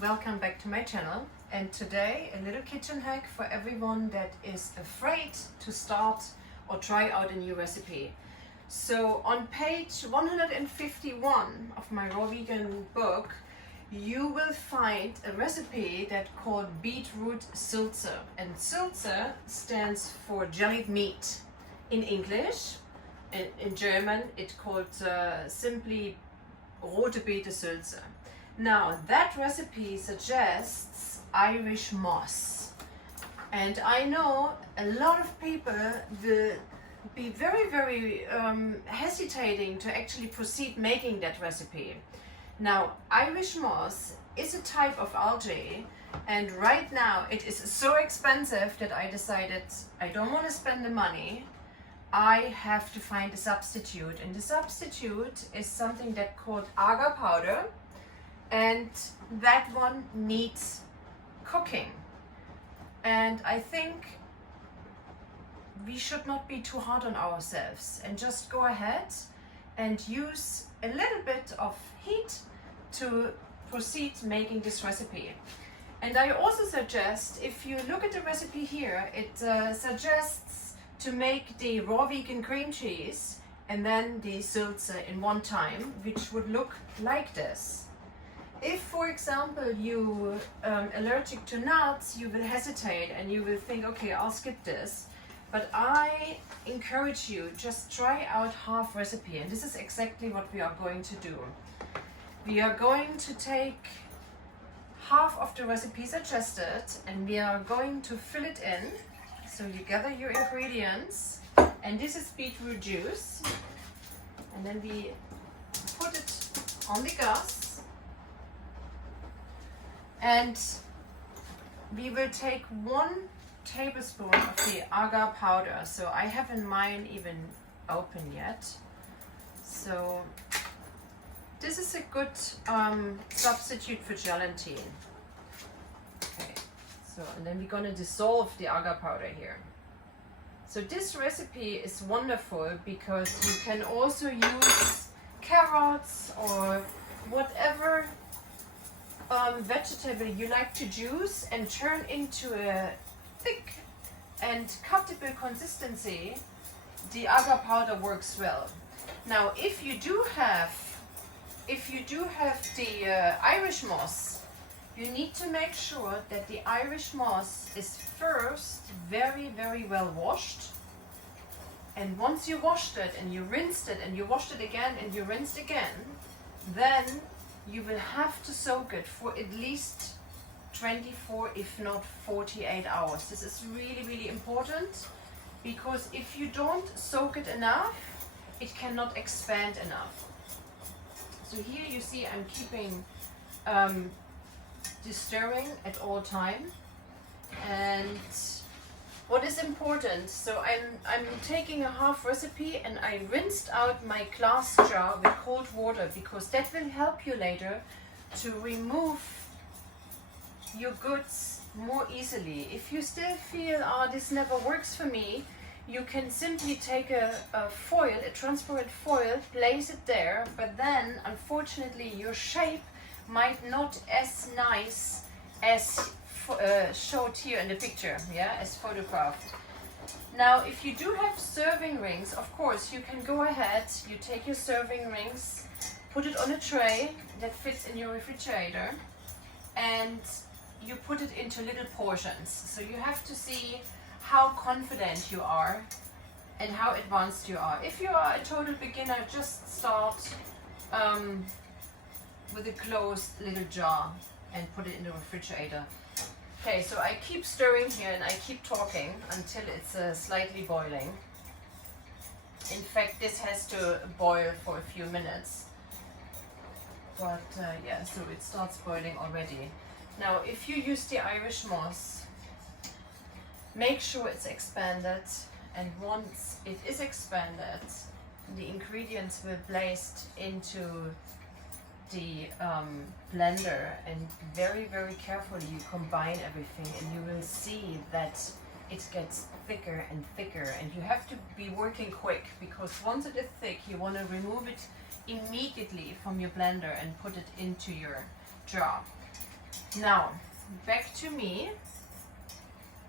welcome back to my channel, and today a little kitchen hack for everyone that is afraid to start or try out a new recipe. So on page 151 of my raw vegan book you will find a recipe that called beetroot Sülze, and Sülze stands for jellied meat in English. In German it's called simply rote Beete Sülze. Now that recipe suggests Irish moss, and I know a lot of people will be very hesitating to actually proceed making that recipe. Now Irish moss is a type of algae, and right now it is so expensive that I decided I don't want to spend the money. I have to find a substitute, and the substitute is something that called Agar Powder, and that one needs cooking. And I think we should not be too hard on ourselves and just go ahead and use a little bit of heat to proceed making this recipe. And I also suggest, if you look at the recipe here, it suggests to make the raw vegan cream cheese and then the Sülze in one time, which would look like this. If, for example, you allergic to nuts, you will hesitate and you will think, okay, I'll skip this. But I encourage you, just try out half recipe, and this is exactly what we are going to do. We are going to take half of the recipe suggested and we are going to fill it in. So you gather your ingredients, and this is beetroot juice, and then we put it on the gas. And we will take 1 tablespoon of the agar powder. So I haven't mine even open yet. So this is a good substitute for gelatin. Okay, so and then we're gonna dissolve the agar powder here. So this recipe is wonderful because you can also use carrots or whatever vegetable you like to juice and turn into a thick and cuttable consistency. The agar powder works well. Now if you do have the Irish moss, you need to make sure that the Irish moss is first very well washed, and once you washed it and you rinsed it and you washed it again and you rinsed again, then you will have to soak it for at least 24 if not 48 hours. This is really important, because if you don't soak it enough, it cannot expand enough. So here you see I'm keeping the stirring at all time. And what is important, so I'm taking a half recipe and I rinsed out my glass jar with cold water, because that will help you later to remove your goods more easily. If you still feel, this never works for me, you can simply take a foil, a transparent foil, place it there, but then unfortunately your shape might not as nice as showed here in the picture, as photographed. Now if you do have serving rings, of course you can go ahead, you take your serving rings, put it on a tray that fits in your refrigerator, and you put it into little portions. So you have to see how confident you are and how advanced you are. If you are a total beginner, just start with a closed little jar and put it in the refrigerator. Okay, so I keep stirring here and I keep talking until it's slightly boiling. In fact, this has to boil for a few minutes. But yeah, so it starts boiling already. Now, if you use the Irish moss, make sure it's expanded, and once it is expanded, the ingredients will be placed into the blender, and very carefully you combine everything, and you will see that it gets thicker and thicker, and you have to be working quick, because once it is thick you want to remove it immediately from your blender and put it into your jar. Now, back to me.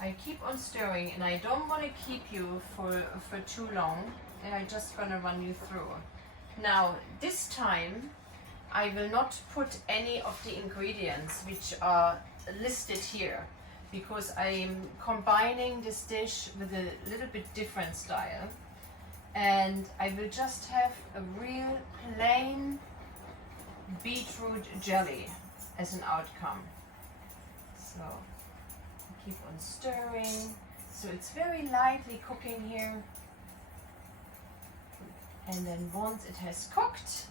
I keep on stirring and I don't want to keep you for too long, and I'm just gonna run you through. Now, this time I will not put any of the ingredients which are listed here, because I'm combining this dish with a little bit different style, and I will just have a real plain beetroot jelly as an outcome. So keep on stirring, so it's very lightly cooking here, and then once it has cooked,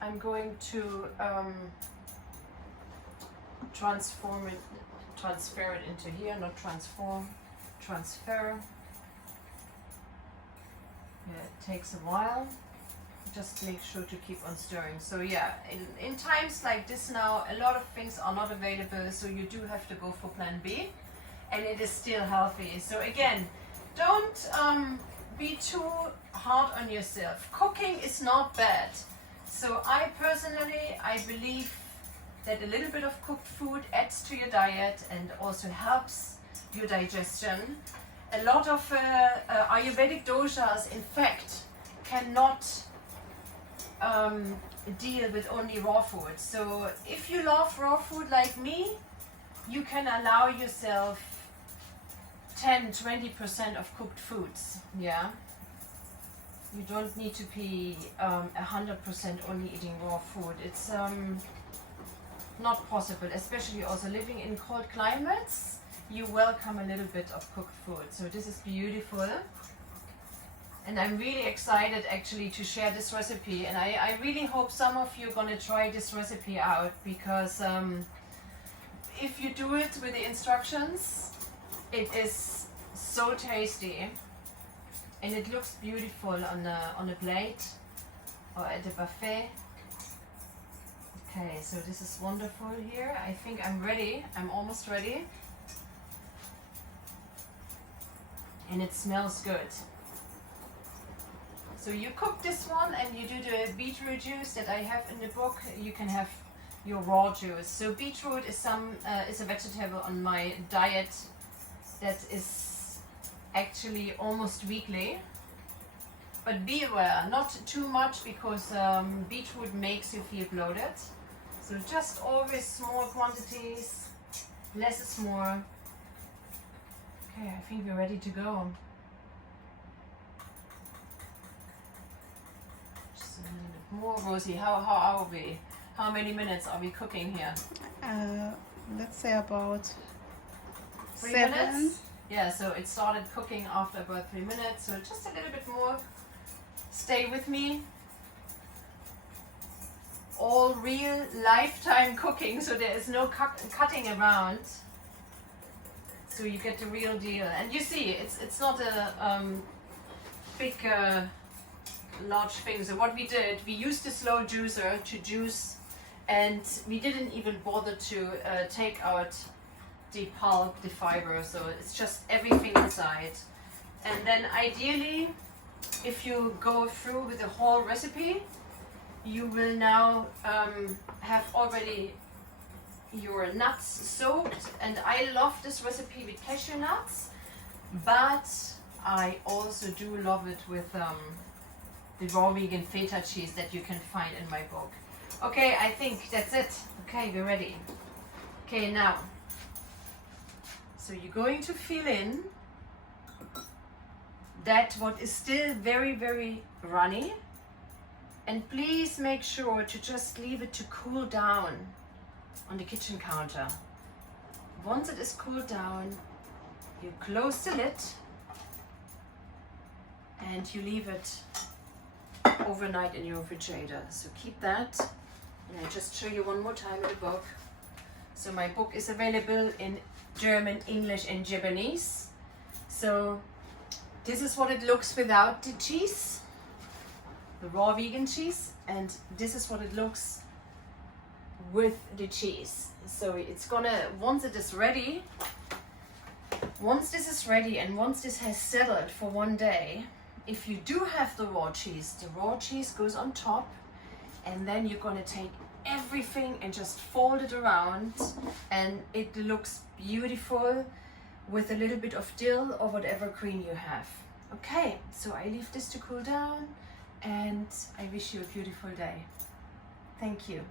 I'm going to transfer it into here, not transform, transfer. Yeah, it takes a while. Just make sure to keep on stirring. So yeah, in times like this now, a lot of things are not available, so you do have to go for plan B, and it is still healthy. So again, don't be too hard on yourself. Cooking is not bad. So I personally, I believe that a little bit of cooked food adds to your diet and also helps your digestion. A lot of Ayurvedic doshas, in fact, cannot deal with only raw food. So if you love raw food like me, you can allow yourself 10-20% of cooked foods. Yeah, you don't need to be 100% only eating raw food. It's not possible, especially also living in cold climates. You welcome a little bit of cooked food. So this is beautiful, and I'm really excited actually to share this recipe, and I really hope some of you are gonna try this recipe out, because if you do it with the instructions, it is so tasty and it looks beautiful on a plate or at a buffet. Okay, so this is wonderful here. I think I'm ready. I'm almost ready. And it smells good. So you cook this one and you do the beetroot juice that I have in the book. You can have your raw juice. So beetroot is a vegetable on my diet that is actually almost weekly. But be aware, not too much, because beetroot makes you feel bloated. So just always small quantities, less is more. Okay, I think we're ready to go. Just a little bit more. Rosie, how are we? How many minutes are we cooking here? Let's say about 3 7 minutes? Yeah, so it started cooking after about 3 minutes, so just a little bit more. Stay with me. All real lifetime cooking, so there is no cutting around. So you get the real deal. And you see, it's not a big, large thing. So what we did, we used the slow juicer to juice, and we didn't even bother to take out the pulp, the fiber. So it's just everything inside. And then ideally, if you go through with the whole recipe, you will now have already your nuts soaked, and I love this recipe with cashew nuts, but I also do love it with the raw vegan feta cheese that you can find in my book. Okay, I think that's it. Okay, we're ready. Okay, now, so you're going to fill in that what is still very, very runny, and please make sure to just leave it to cool down on the kitchen counter. Once it is cooled down, you close the lid and you leave it overnight in your refrigerator. So keep that, and I just show you one more time in the book. So my book is available in German, English and Japanese. So this is what it looks without the cheese, the raw vegan cheese, and this is what it looks with the cheese. So it's gonna, once it is ready, once this is ready and once this has settled for one day, if you do have the raw cheese goes on top, and then you're gonna take everything and just fold it around and it looks beautiful with a little bit of dill or whatever green you have. Okay, so I leave this to cool down and I wish you a beautiful day. Thank you.